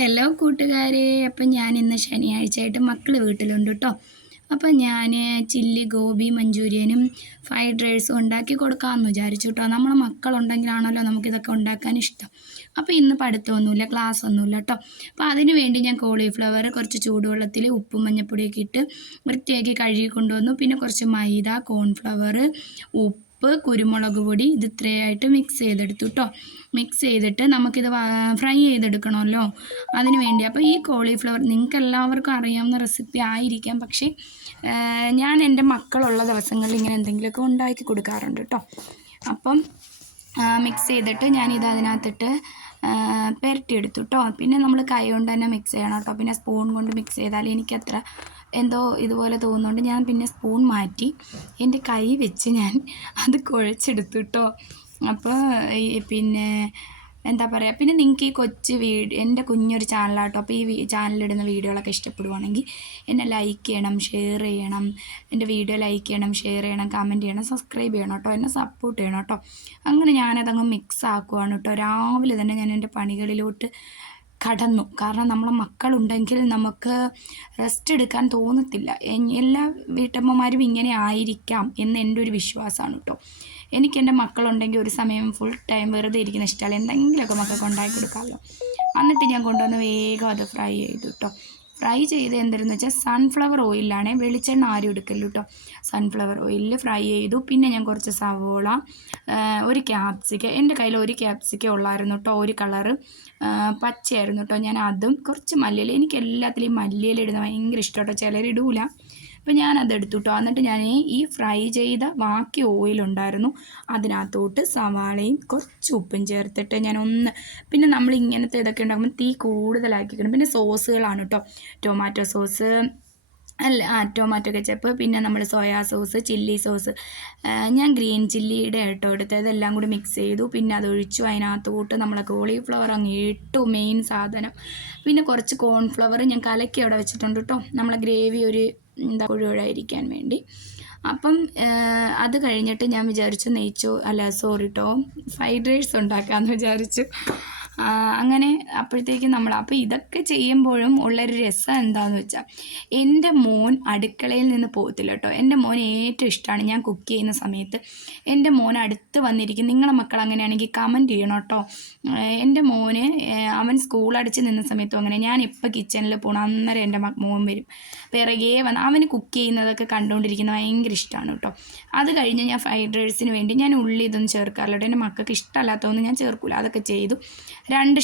Hello കൂട്ടുകാരെ, അപ്പം ഞാൻ ഇന്ന് ശനിയാഴ്ചയായിട്ട് മക്കൾ വീട്ടിലുണ്ട് കേട്ടോ. അപ്പം ഞാൻ ചില്ലി ഗോബി മഞ്ചൂരിയനും ഫ്രൈഡ് റൈസും ഉണ്ടാക്കി കൊടുക്കാമെന്ന് വിചാരിച്ചു കേട്ടോ. നമ്മളെ മക്കളുണ്ടെങ്കിലാണല്ലോ നമുക്കിതൊക്കെ ഉണ്ടാക്കാൻ ഇഷ്ടം. അപ്പോൾ ഇന്ന് പഠിത്തമൊന്നുമില്ല, ക്ലാസ് ഒന്നുമില്ല കേട്ടോ. അപ്പോൾ അതിന് വേണ്ടി ഞാൻ കോളിഫ്ലവർ കുറച്ച് ചൂടുവെള്ളത്തിൽ ഉപ്പും മഞ്ഞൾപ്പൊടിയൊക്കെ ഇട്ട് വൃത്തിയാക്കി കഴുകി കൊണ്ടുവന്നു. പിന്നെ കുറച്ച് മൈദ, കോൺഫ്ലവർ, ഉപ്പ്, കുരുമുളക് പൊടി ഇത് ഇത്രയായിട്ട് മിക്സ് ചെയ്തെടുത്തു കേട്ടോ. മിക്സ് ചെയ്തിട്ട് നമുക്കിത് ഫ്രൈ ചെയ്തെടുക്കണമല്ലോ, അതിന് വേണ്ടി. അപ്പോൾ ഈ കോളിഫ്ലവർ നിങ്ങൾക്ക് എല്ലാവർക്കും അറിയാവുന്ന റെസിപ്പി ആയിരിക്കാം, പക്ഷേ ഞാൻ എൻ്റെ മക്കളുള്ള ദിവസങ്ങളിൽ ഇങ്ങനെ എന്തെങ്കിലുമൊക്കെ ഉണ്ടാക്കി കൊടുക്കാറുണ്ട് കേട്ടോ. അപ്പം മിക്സ് ചെയ്തിട്ട് ഞാനിത് അതിനകത്തിട്ട് പുരട്ടിയെടുത്തു കേട്ടോ. പിന്നെ നമ്മൾ കൈ കൊണ്ട് തന്നെ മിക്സ് ചെയ്യണം കേട്ടോ. പിന്നെ സ്പൂൺ കൊണ്ട് മിക്സ് ചെയ്താൽ എനിക്കത്ര എന്തോ ഇതുപോലെ തോന്നുന്നുണ്ട്. ഞാൻ പിന്നെ സ്പൂൺ മാറ്റി എൻ്റെ കൈ വെച്ച് ഞാൻ അത് കുഴച്ചെടുത്തു കേട്ടോ. അപ്പോൾ പിന്നെ എന്താ പറയുക, പിന്നെ നിങ്ങൾക്ക് ഈ കൊച്ചു എൻ്റെ കുഞ്ഞൊരു ചാനലാട്ടോ. അപ്പോൾ ഈ ചാനലിടുന്ന വീഡിയോകളൊക്കെ ഇഷ്ടപ്പെടുവാണെങ്കിൽ എന്നെ ലൈക്ക് ചെയ്യണം, ഷെയർ ചെയ്യണം. എൻ്റെ വീഡിയോ ലൈക്ക് ചെയ്യണം, ഷെയർ ചെയ്യണം, കമൻറ്റ് ചെയ്യണം, സബ്സ്ക്രൈബ് ചെയ്യണം കേട്ടോ. എന്നെ സപ്പോർട്ട് ചെയ്യണം കേട്ടോ. അങ്ങനെ ഞാനതങ്ങ് മിക്സ് ആക്കുവാണ് കേട്ടോ. രാവിലെ തന്നെ ഞാൻ എൻ്റെ പണികളിലോട്ട് കടന്നു. കാരണം നമ്മളെ മക്കളുണ്ടെങ്കിൽ നമുക്ക് റെസ്റ്റ് എടുക്കാൻ തോന്നത്തില്ല. എല്ലാ വീട്ടമ്മമാരും ഇങ്ങനെ ആയിരിക്കാം എന്ന് എൻ്റെ ഒരു വിശ്വാസമാണ് കേട്ടോ. എനിക്കെൻ്റെ മക്കളുണ്ടെങ്കിൽ ഒരു സമയം ഫുൾ ടൈം വെറുതെ ഇരിക്കുന്ന ഇഷ്ടമല്ല. എന്തെങ്കിലുമൊക്കെ മക്കൾക്ക് ഉണ്ടാക്കി കൊടുക്കാമല്ലോ. എന്നിട്ട് ഞാൻ കൊണ്ടുവന്ന് വേഗം അത് ഫ്രൈ ചെയ്തു കേട്ടോ. ഫ്രൈ ചെയ്ത് എന്തെന്ന് വെച്ചാൽ സൺഫ്ലവർ ഓയിലാണേ, വെളിച്ചെണ്ണ ആരും എടുക്കല്ലോ കേട്ടോ. സൺഫ്ലവർ ഓയിലിൽ ഫ്രൈ ചെയ്തു. പിന്നെ ഞാൻ കുറച്ച് സവോള, ഒരു ക്യാപ്സിക്കം, എൻ്റെ കയ്യിൽ ഒരു ക്യാപ്സിക്കം ഉള്ളായിരുന്നു കേട്ടോ. ഒരു കളറ് പച്ചയായിരുന്നു കേട്ടോ. ഞാൻ അതും കുറച്ച് മല്ലിയില, എനിക്ക് എല്ലാത്തിലെയും മല്ലിയില ഇടുന്നത് ഭയങ്കര ഇഷ്ടം കേട്ടോ. ചിലരിടൂല. അപ്പോൾ ഞാനത് എടുത്തു കേട്ടോ. എന്നിട്ട് ഞാൻ ഈ ഫ്രൈ ചെയ്ത ബാക്കി ഓയിലുണ്ടായിരുന്നു, അതിനകത്തോട്ട് സവാളയും കുറച്ച് ഉപ്പും ചേർത്തിട്ട് പിന്നെ നമ്മൾ ഇങ്ങനത്തെ ഇതൊക്കെ ഉണ്ടാകുമ്പോൾ തീ കൂടുതലാക്കിക്കണം. പിന്നെ സോസുകളാണ് കേട്ടോ. ടൊമാറ്റോ സോസ് ടൊമാറ്റോ കെച്ചപ്പ്, പിന്നെ നമ്മൾ സോയാ സോസ്, ചില്ലി സോസ്, ഞാൻ ഗ്രീൻ ചില്ലിയുടെ കേട്ടോ എടുത്തത്. ഇതെല്ലാം കൂടി മിക്സ് ചെയ്തു. പിന്നെ അതൊഴിച്ചു. അതിനകത്തോട്ട് നമ്മളെ കോളിഫ്ലവർ അങ്ങ് ഇട്ടു, മെയിൻ സാധനം. പിന്നെ കുറച്ച് കോൺഫ്ലവർ ഞാൻ കലക്കി അവിടെ വെച്ചിട്ടുണ്ട് കേട്ടോ, നമ്മളെ ഗ്രേവി ഒരു ഒഴുകൊഴായിരിക്കാൻ വേണ്ടി. അപ്പം അത് കഴിഞ്ഞിട്ട് ഞാൻ വിചാരിച്ചു ഫ്രൈഡ് റൈസ് ഉണ്ടാക്കാമെന്ന് വിചാരിച്ചു. അങ്ങനെ അപ്പോഴത്തേക്കും അപ്പോൾ ഇതൊക്കെ ചെയ്യുമ്പോഴും ഉള്ളൊരു രസം എന്താണെന്ന് വെച്ചാൽ, എൻ്റെ മോൻ അടുക്കളയിൽ നിന്ന് പോകത്തില്ല കേട്ടോ. എൻ്റെ മോൻ ഏറ്റവും ഇഷ്ടമാണ് ഞാൻ കുക്ക് ചെയ്യുന്ന സമയത്ത് എൻ്റെ മോൻ അടുത്ത് വന്നിരിക്കും. നിങ്ങളെ മക്കൾ അങ്ങനെയാണെങ്കിൽ കമൻറ്റ് ചെയ്യണം കേട്ടോ. എൻ്റെ മോന് അവൻ സ്കൂൾ അടിച്ച് നിന്ന സമയത്തും അങ്ങനെ, ഞാൻ എപ്പോൾ കിച്ചണിൽ പോകണം അന്നേരം എൻ്റെ മോൻ വരും പിറകെ വന്ന്. അവന് കുക്ക് ചെയ്യുന്നതൊക്കെ കണ്ടുകൊണ്ടിരിക്കുന്നത് ഭയങ്കര ഇഷ്ടമാണ് കേട്ടോ. അത് കഴിഞ്ഞ് ഞാൻ ഫ്രൈഡ് റൈസിന് വേണ്ടി ഞാൻ ഉള്ളി ഇതൊന്നും ചേർക്കാറില്ല കേട്ടോ. എൻ്റെ മക്കൾക്ക് ഇഷ്ടമല്ലാത്തതൊന്നും ഞാൻ ചേർക്കില്ല. അതൊക്കെ ചെയ്തു. 2